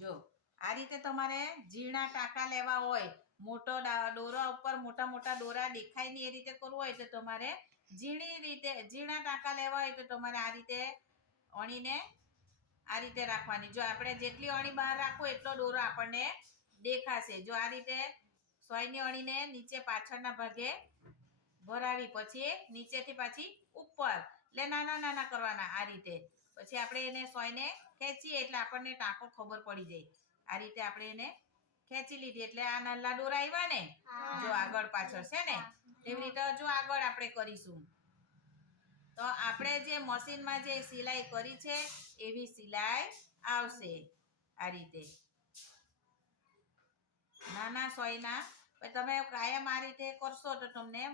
જો આ રીતે તમારે ઝીણા ટાંકા લેવા હોય, મોટો દોરા ઉપર મોટા મોટા દોરા દેખાય નહીં એ રીતે કરવું હોય તો તમારે ઝીણા ટાંકા લેવા હોય તો તમારે આ રીતે અણીને આ રીતે રાખવાની. જો આપણે જેટલી અણી બહાર રાખો એટલો દોરો આપણને દેખાશે. જો આ રીતે સોયની અણીને નીચે પાછળના ભાગે ભરાવી પછી નીચેથી પાછી ઉપર એટલે નાના નાના કરવાના આ રીતે. પછી આપણે એને સોયને ખેંચીએ એટલે આપણને ટાંકો ખબર પડી જાય. આ રીતે આપણે એને ખેંચી લીધી એટલે આ નાના દોરા આવ્યા ને, જો આગળ પાછળ છે ને એવી રીતે જો આગળ આપણે કરીશું તો આપણે જે મશીનમાં જે સિલાઈ કરી છે એવી સિલાઈ આવશે. આ રીતે નાના સોયના તમે કાયમ આ રીતે કરશો તો તમને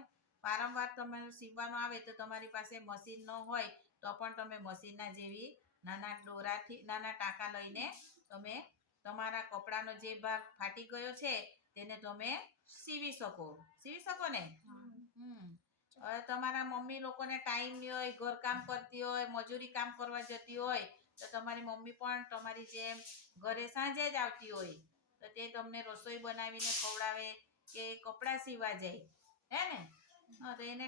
વારંવાર તમારે સીવવાનું આવે તો તમારી પાસે મશીન ન હોય તો પણ તમે મશીનના જેવી નાના દોરાથી નાના ટાંકા લઈને તમે તમારા કપડાનો જે ભાગ ફાટી ગયો છે તેને તમે સીવી શકો ને. હવે તમારા મમ્મી લોકોને ટાઈમ નહીં હોય, ઘરકામ કરતી હોય, મજૂરી કામ કરવા જતી હોય તો તમારી મમ્મી પણ તમારી જેમ ઘરે સાંજે જ આવતી હોય તો તે તમને રસોઈ બનાવીને ખવડાવે કે કપડાં સીવા જાય હે ને. તો એને